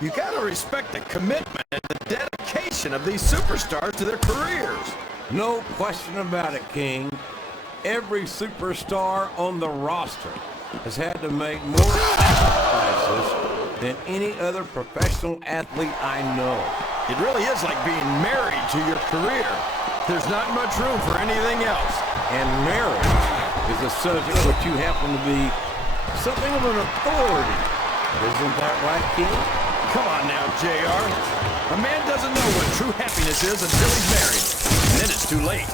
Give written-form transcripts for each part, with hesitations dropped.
You gotta respect the commitment and the dedication of these superstars to their careers. No question about it, King. Every superstar on the roster has had to make more sacrifices than any other professional athlete I know. It really is like being married to your career. There's not much room for anything else. And marriage is a subject which you happen to be something of an authority. Isn't that right, King? Come on now, JR. A man doesn't know what true happiness is until he's married. And then it's too late.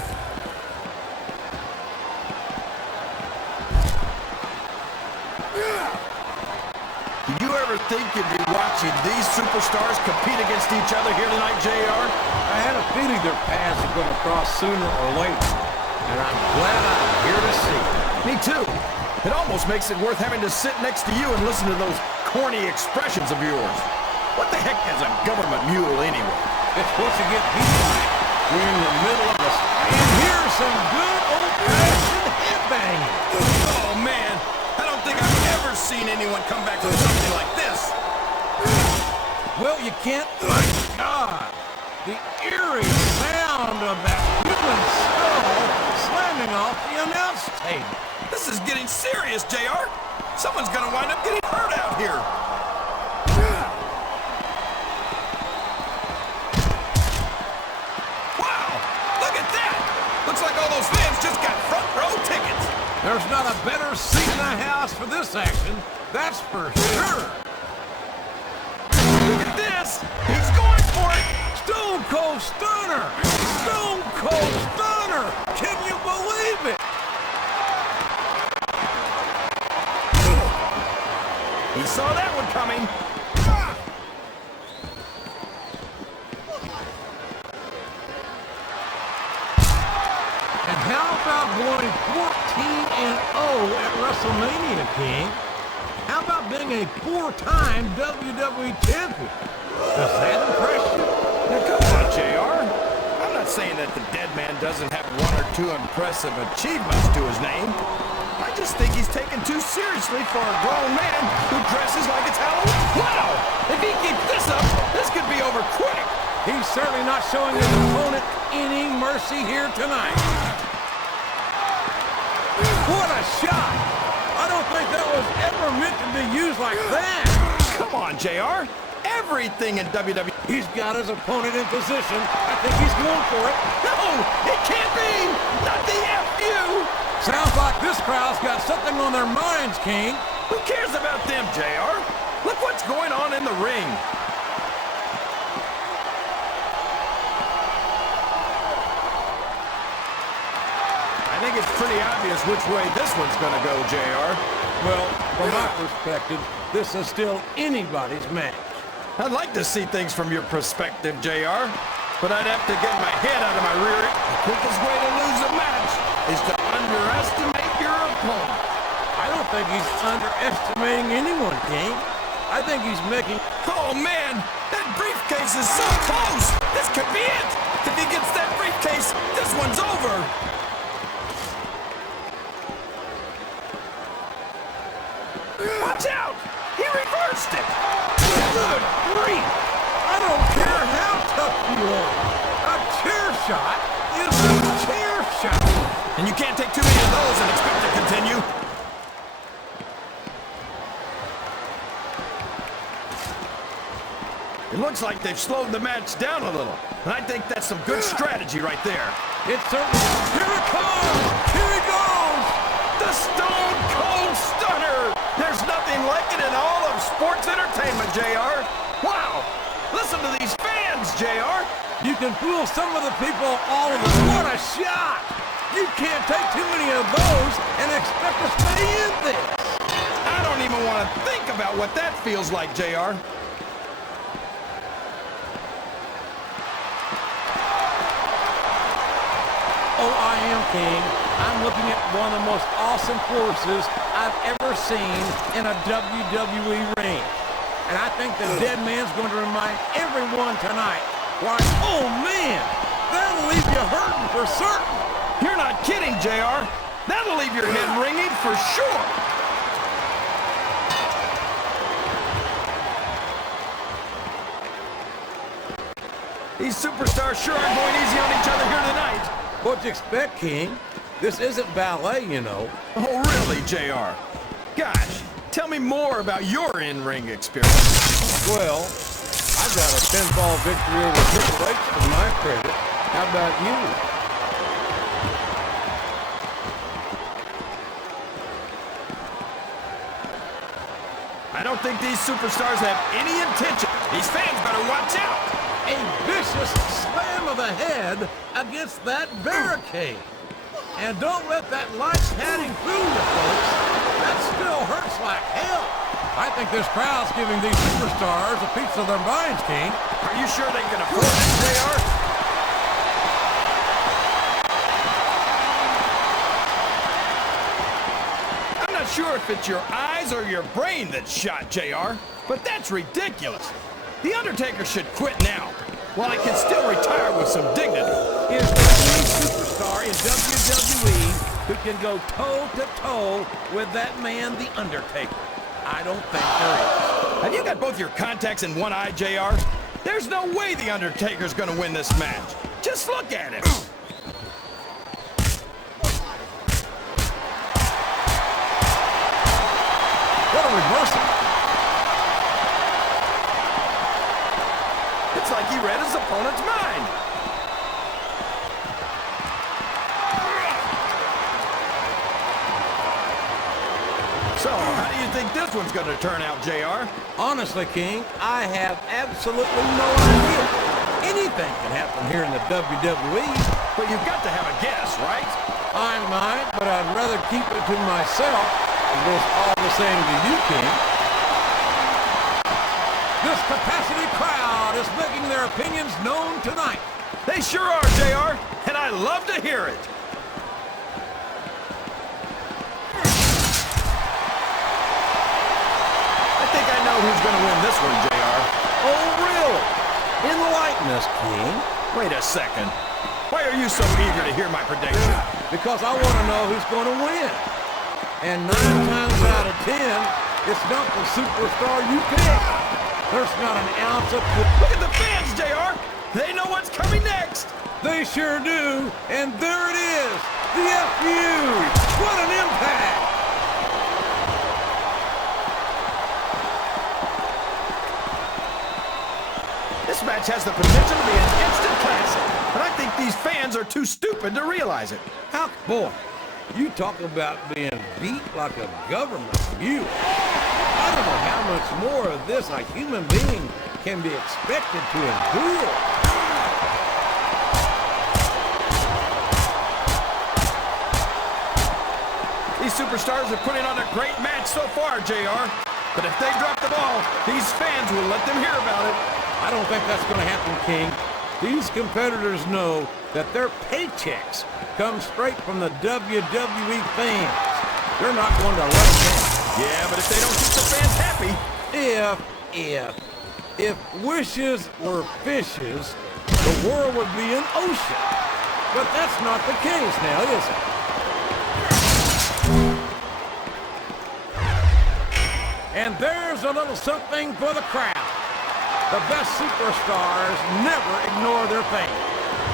Did you ever think you'd be watching these superstars compete against each other here tonight, JR? I had a feeling their paths were going to cross sooner or later. And I'm glad I'm here to see it. Me too. It almost makes it worth having to sit next to you and listen to those corny expressions of yours. What the heck is a government mule anyway? It's supposed to get people. We're in the middle of a... And here's some good old-fashioned headbanging. Oh, man. I don't think I've ever seen anyone come back from something like this. Well, you can't... My God! The eerie sound of that human skull slamming off the announce table. This is getting serious, JR. Someone's gonna wind up getting hurt out here. Wow! Look at that! Looks like all those fans just got front row tickets. There's not a better seat in the house for this action, that's for sure. Look at this! He's going for it! Stone Cold Stunner! Stone Cold Stunner! Can you believe it? He saw that one coming. And how about going 14-0 at WrestleMania, King? How about being a 4-time WWE champion? Does that impress you? Now, come on, JR. I'm not saying that the dead man doesn't have one or two impressive achievements to his name. I just think he's taken too seriously for a grown man who dresses like it's Halloween. Wow! If he keeps this up, this could be over quick. He's certainly not showing his opponent any mercy here tonight. What a shot! I don't think that was ever meant to be used like that. Come on, JR. Everything in WWE. He's got his opponent in position. I think he's going for it. No, it can't be. Not the FU. Sounds like this crowd's got something on their minds, King. Who cares about them, JR? Look what's going on in the ring. I think it's pretty obvious which way this one's gonna go, JR. Well, from my perspective, this is still anybody's match. I'd like to see things from your perspective, JR, but I'd have to get my head out of my rear end. The quickest way to lose a match is to underestimate your opponent. I don't think he's underestimating anyone, King. I think he's making... Oh, man! That briefcase is so close! This could be it! If he gets that briefcase, this one's over! Watch out! He reversed it! Good grief! I don't care how tough you are. A chair shot is a chair shot. And you can't take too many of those and expect to continue. It looks like they've slowed the match down a little. And I think that's some good strategy right there. It's certainly... Here it comes! Here it goes! The Stone Cold Stunner! There's nothing like it in all of sports entertainment, JR. Wow! Listen to these fans, JR. You can fool some of the people all of us. What a shot! You can't take too many of those and expect to stay in this. I don't even want to think about what that feels like, JR. Oh, I am, King. I'm looking at one of the most awesome forces I've ever seen in a WWE ring. And I think the dead man's going to remind everyone tonight, why, oh man, that'll leave you hurting for certain. You're not kidding, JR. That'll leave your head ringing for sure. These superstars sure aren't going easy on each other here tonight. What'd you expect, King? This isn't ballet, you know. Oh, really, JR? Gosh, tell me more about your in-ring experience. Well, I got a pinfall victory over Triple H to my credit. How about you? I don't think these superstars have any intention. These fans better watch out. A vicious slam of the head against that barricade. And don't let that light padding fool you, folks. That still hurts like hell. I think this crowd's giving these superstars a piece of their minds, King. Are you sure they can afford it, JR? I'm not sure if it's your eyes or your brain that's shot, JR, but that's ridiculous. The Undertaker should quit now, while he can still retire with some dignity. Is there any superstar in WWE who can go toe-to-toe with that man, The Undertaker? I don't think there is. Have you got both your contacts in one eye, JR? There's no way The Undertaker's gonna win this match. Just look at him. What a reversal. It's like he read his opponent's mind. So, how do you think this one's gonna turn out, JR? Honestly, King, I have absolutely no idea. Anything can happen here in the WWE. But you've got to have a guess, right? I might, but I'd rather keep it to myself. It goes all the same to you, King. This capacity crowd is making their opinions known tonight. They sure are, JR, and I love to hear it. I think I know who's going to win this one, JR. Oh, really? Enlighten us, King. Wait a second. Why are you so eager to hear my prediction? Because I want to know who's going to win. And 9 times out of 10, it's not the superstar you pick. There's not an ounce of... Look at the fans, JR. They know what's coming next. They sure do. And there it is. The FU. What an impact. This match has the potential to be an instant classic, but I think these fans are too stupid to realize it. How, boy, you talk about being beat like a government mule. I don't know how much more of this a human being can be expected to endure. These superstars are putting on a great match so far, JR. But if they drop the ball, these fans will let them hear about it. I don't think that's going to happen, King. These competitors know that their paychecks come straight from the WWE fans. They're not going to let them. Yeah, but if they don't keep the fans happy... If wishes were fishes, the world would be an ocean. But that's not the case now, is it? And there's a little something for the crowd. The best superstars never ignore their fans.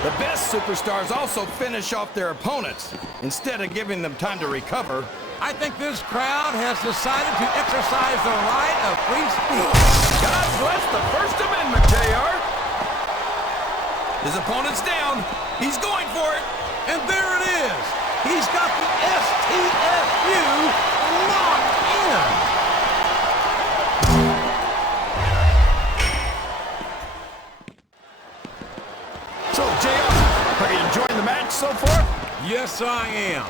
The best superstars also finish off their opponents instead of giving them time to recover. I think this crowd has decided to exercise the right of free speech. God bless the First Amendment, JR. His opponent's down. He's going for it. And there it is. He's got the STFU locked in. So, JR, are you enjoying the match so far? Yes, I am.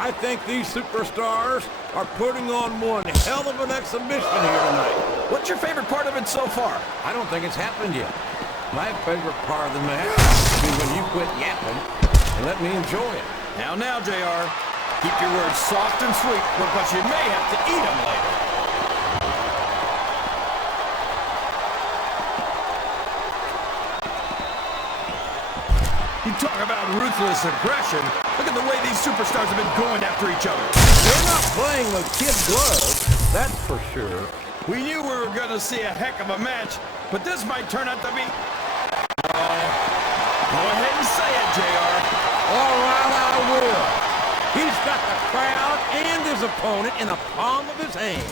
I think these superstars are putting on one hell of an exhibition here tonight. What's your favorite part of it so far? I don't think it's happened yet. My favorite part of the match will be when you quit yapping and let me enjoy it. Now, JR, keep your words soft and sweet because you may have to eat them later. You talk about ruthless aggression. Look at the way these superstars have been going after each other. They're not playing with kid gloves, that's for sure. We knew we were going to see a heck of a match, but this might turn out to be... Oh, ahead and say it, JR. All right, I will. He's got the crowd and his opponent in the palm of his hand.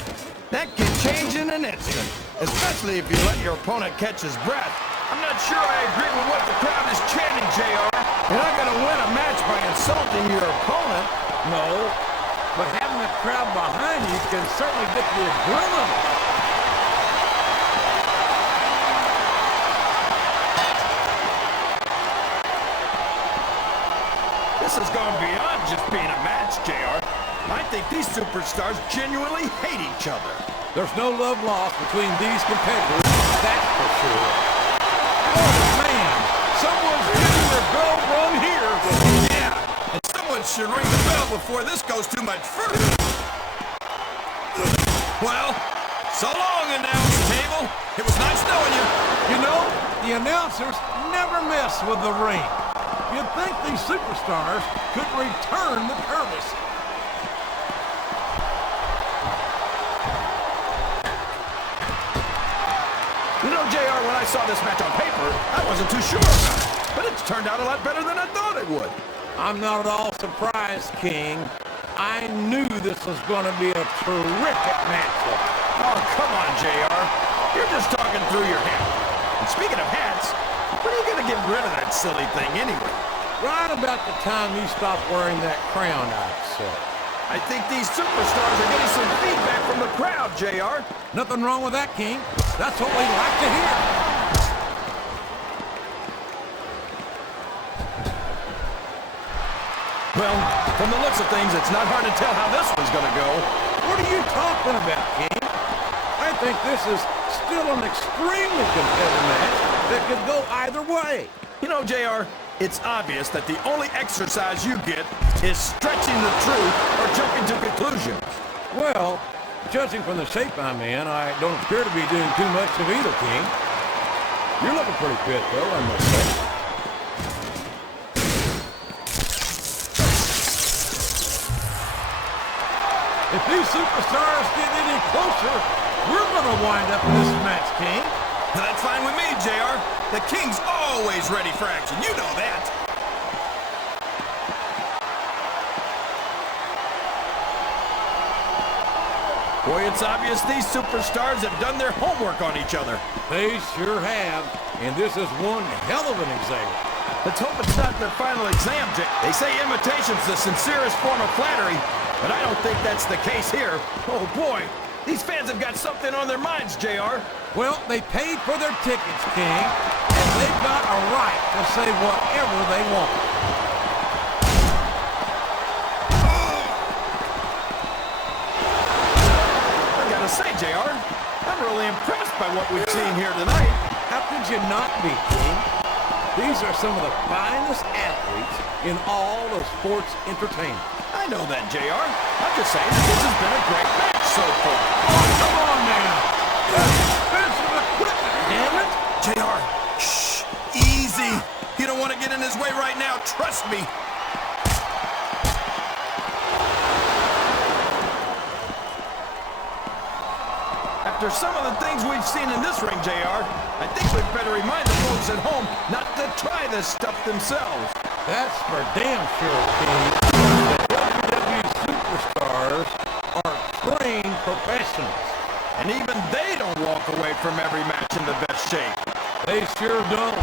That can change in an instant, especially if you let your opponent catch his breath. I'm not sure I agree with what the crowd is chanting, JR. You're not going to win a match by insulting your opponent. No, but having the crowd behind you can certainly get the adrenaline. This has gone beyond just being a match, JR. I think these superstars genuinely hate each other. There's no love lost between these competitors, that's for sure. Oh, man, someone's getting their bell rung here. Yeah, and someone should ring the bell before this goes too much further. Well, so long, announce table. It was nice knowing you. You know, the announcers never mess with the ring. You'd think these superstars could return the courtesy. You know, JR, when I saw this match on paper, I wasn't too sure about it. But it's turned out a lot better than I thought it would. I'm not at all surprised, King. I knew this was going to be a terrific matchup. Oh, come on, JR. You're just talking through your hat. And speaking of hats, when are you going to get rid of that silly thing anyway? Right about the time you stop wearing that crown, I'd say. I think these superstars are getting some feedback from the crowd, JR. Nothing wrong with that, King. That's what we like to hear. Well, from the looks of things, it's not hard to tell how this one's going to go. What are you talking about, King? I think this is still an extremely competitive match that could go either way. You know, JR, it's obvious that the only exercise you get is stretching the truth or jumping to conclusions. Well, judging from the shape I'm in, I don't appear to be doing too much of either, King. You're looking pretty fit, though, I must say. If these superstars get any closer, we're going to wind up in this match, King. That's fine with me, JR. The King's always ready for action. You know that. Boy, it's obvious these superstars have done their homework on each other. They sure have, and this is one hell of an exam. Let's hope it's not their final exam, Jay. They say imitation's the sincerest form of flattery, but I don't think that's the case here. Oh, boy. These fans have got something on their minds, JR. Well, they paid for their tickets, King, and they've got a right to say whatever they want. I gotta say, JR, I'm really impressed by what we've seen here tonight. How could you not be, King? These are some of the finest athletes in all of sports entertainment. I know that, JR. I'm just saying that this has been a great match so far. Oh, come on now. Expensive equipment, damn it. JR, shh, easy. You don't want to get in his way right now, trust me. After some of the things we've seen in this ring, JR, I think we'd better remind the folks at home not to try this stuff themselves. That's for damn sure, King. The WWE superstars are trained professionals. And even they don't walk away from every match in the best shape. They sure don't.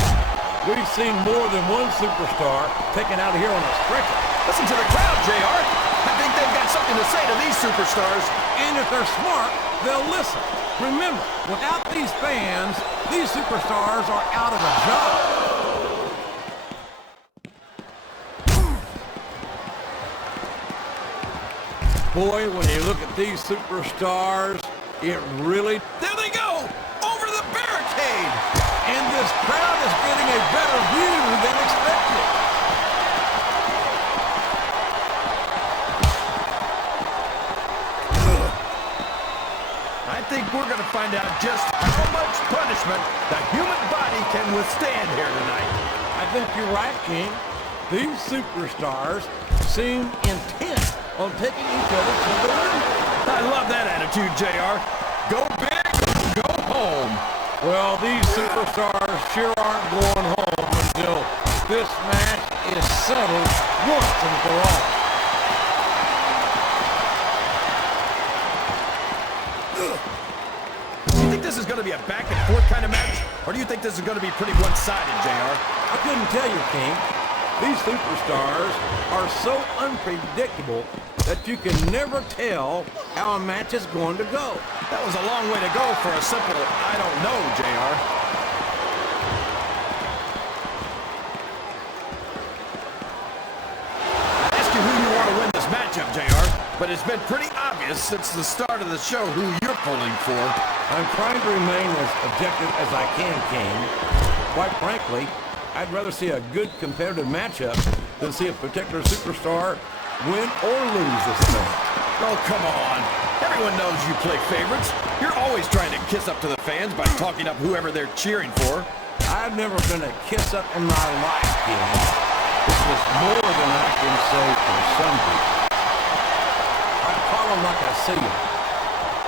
We've seen more than one superstar taken out of here on a stretcher. Listen to the crowd, JR. I think they've got something to say to these superstars. And if they're smart, they'll listen. Remember, without these fans, these superstars are out of a job. Boy, when you look at these superstars, it really... There they go! Over the barricade! And this crowd is getting a better view than expected. I think we're going to find out just how much punishment the human body can withstand here tonight. I think you're right, King. These superstars seem intent on taking each other to the limit. I love that attitude, JR. Go big, go home. Well, these superstars sure aren't going home until this match is settled once and for all. Do you think this is going to be a back and forth kind of match? Or do you think this is going to be pretty one-sided, JR? I couldn't tell you, King. These superstars are so unpredictable that you can never tell how a match is going to go. That was a long way to go for a simple, I don't know, JR. I asked you who you want to win this matchup, JR, but it's been pretty obvious since the start of the show who you're pulling for. I'm trying to remain as objective as I can, King. Quite frankly, I'd rather see a good competitive matchup than see a particular superstar win or lose this match. Oh, come on. Everyone knows you play favorites. You're always trying to kiss up to the fans by talking up whoever they're cheering for. I've never been a kiss up in my life, King. This was more than I can say for some people. I call them like I see them.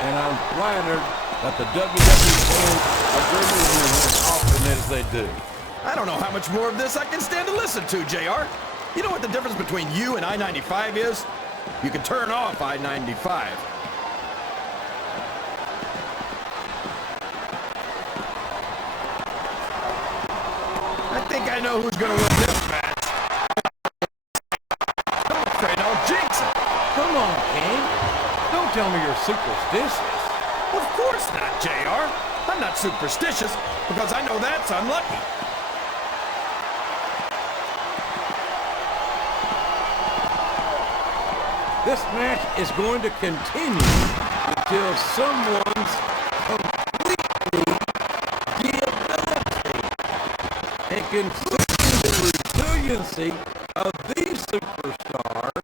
And I'm flattered that the WWE fans agree with me as often as they do. I don't know how much more of this I can stand to listen to, JR. You know what the difference between you and I-95 is? You can turn off I-95. I think I know who's going to win this match. Don't say no, jinx it. Come on, King. Don't tell me you're superstitious. Of course not, JR. I'm not superstitious because I know that's unlucky. This match is going to continue until someone's completely debilitated. And considering the resiliency of these superstars,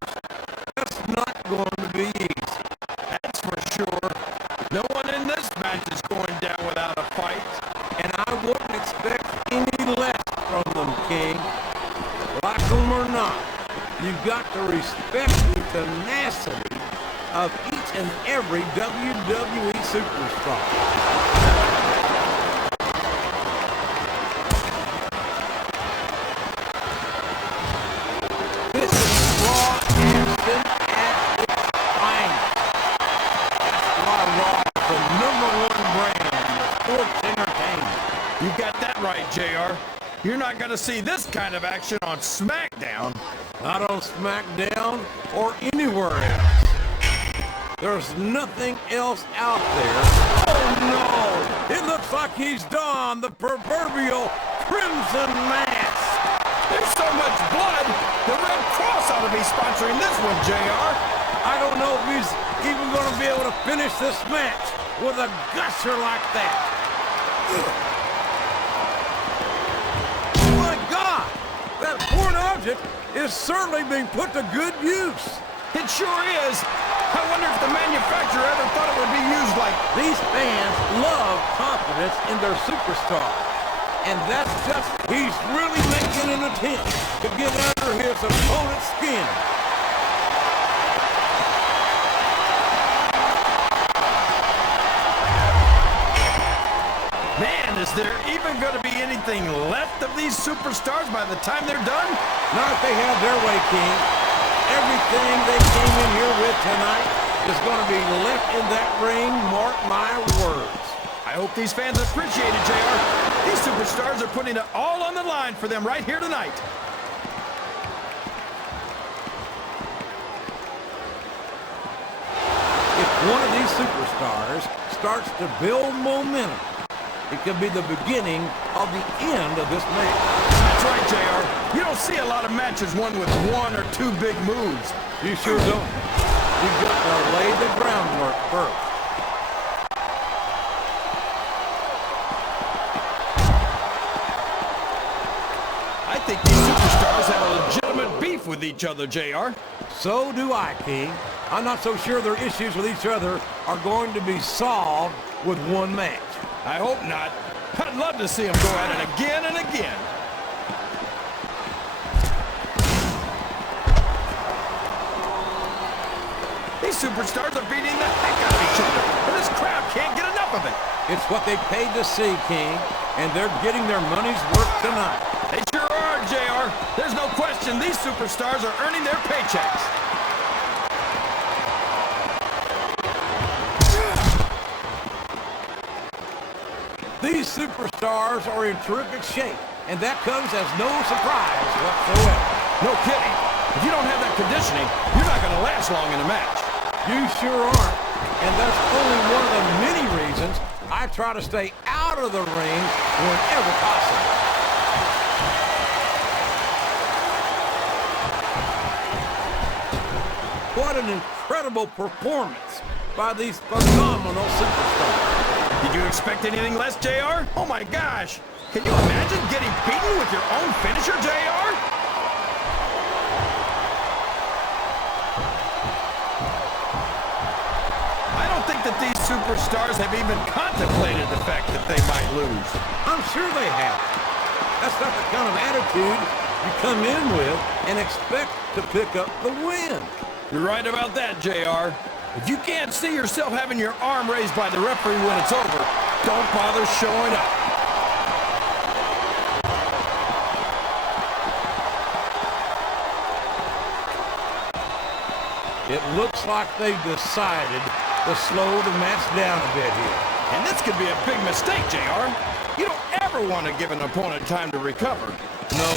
that's not going to be easy. That's for sure. No one in this match is going down without a fight. And I wouldn't expect any less from them, King. Like them or not, you've got to respect the tenacity of each and every WWE superstar. This is Raw action at its finest. That's why Raw is the #1 brand of sports entertainment. You got that right, JR. You're not going to see this kind of action on SmackDown. Not on SmackDown or anywhere else. There's nothing else out there. Oh no! It looks like he's donned the proverbial crimson mask. There's so much blood, the Red Cross ought to be sponsoring this one, JR. I don't know if he's even going to be able to finish this match with a gusher like that. My God! That foreign object is certainly being put to good use. It sure is. I wonder if the manufacturer ever thought it would be used like... These fans love confidence in their superstar. And that's just, he's really making an attempt to get under his opponent's skin. Man, is there even going to be anything left of these superstars by the time they're done? Not if they have their way, King. Everything they came in here with tonight is going to be left in that ring, mark my words. I hope these fans appreciate it, JR. These superstars are putting it all on the line for them right here tonight. If one of these superstars starts to build momentum, it could be the beginning of the end of this match. That's right, JR. You don't see a lot of matches won with one or two big moves. You sure don't. You've got to lay the groundwork first. I think these superstars have a legitimate beef with each other, JR. So do I, King. I'm not so sure their issues with each other are going to be solved with one match. I hope not. I'd love to see them go at it again and again. These superstars are beating the heck out of each other, and this crowd can't get enough of it. It's what they paid to see, King, and they're getting their money's worth tonight. They sure are, JR. There's no question these superstars are earning their paychecks. These superstars are in terrific shape, and that comes as no surprise whatsoever. No kidding. If you don't have that conditioning, you're not going to last long in a match. You sure aren't. And that's only one of the many reasons I try to stay out of the ring whenever possible. What an incredible performance by these phenomenal superstars. Did you expect anything less, JR? Oh my gosh! Can you imagine getting beaten with your own finisher, JR? I don't think that these superstars have even contemplated the fact that they might lose. I'm sure they have. That's not the kind of attitude you come in with and expect to pick up the win. You're right about that, JR. If you can't see yourself having your arm raised by the referee when it's over, don't bother showing up. It looks like they've decided to slow the match down a bit here. And this could be a big mistake, JR. You don't ever want to give an opponent time to recover. No,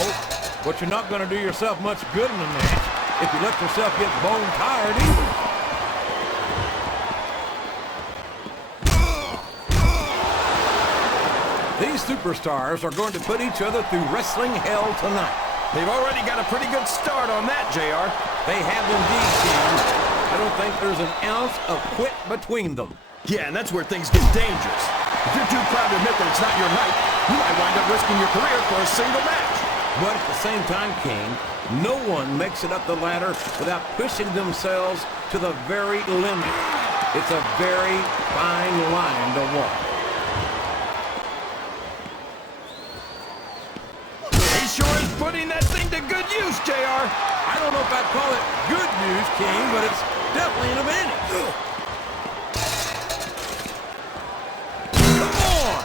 but you're not going to do yourself much good in the match if you let yourself get bone tired either. These superstars are going to put each other through wrestling hell tonight. They've already got a pretty good start on that, JR. They have indeed, King. I don't think there's an ounce of quit between them. Yeah, and that's where things get dangerous. If you're too proud to admit that it's not your night, you might wind up risking your career for a single match. But at the same time, King, no one makes it up the ladder without pushing themselves to the very limit. It's a very fine line to walk. He sure is putting that thing to good use, JR. I don't know if I'd call it good news, King, but it's definitely an advantage. Come on!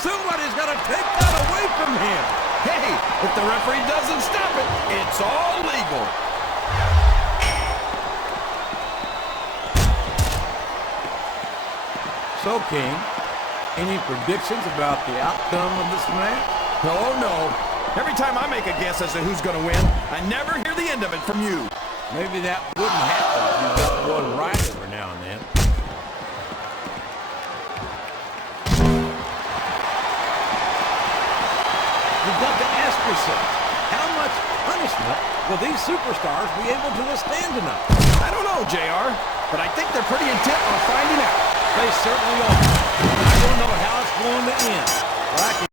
Somebody's got to take that away from him. Hey, if the referee doesn't stop it, it's all legal. So, King, any predictions about the outcome of this match? Oh, no. Every time I make a guess as to who's going to win, I never hear the end of it from you. Maybe that wouldn't happen if you got one right every now and then. You've got to ask yourself, how much punishment will these superstars be able to withstand tonight? I don't know, JR, but I think they're pretty intent on finding out. They certainly are. I don't know how it's going to end, but I can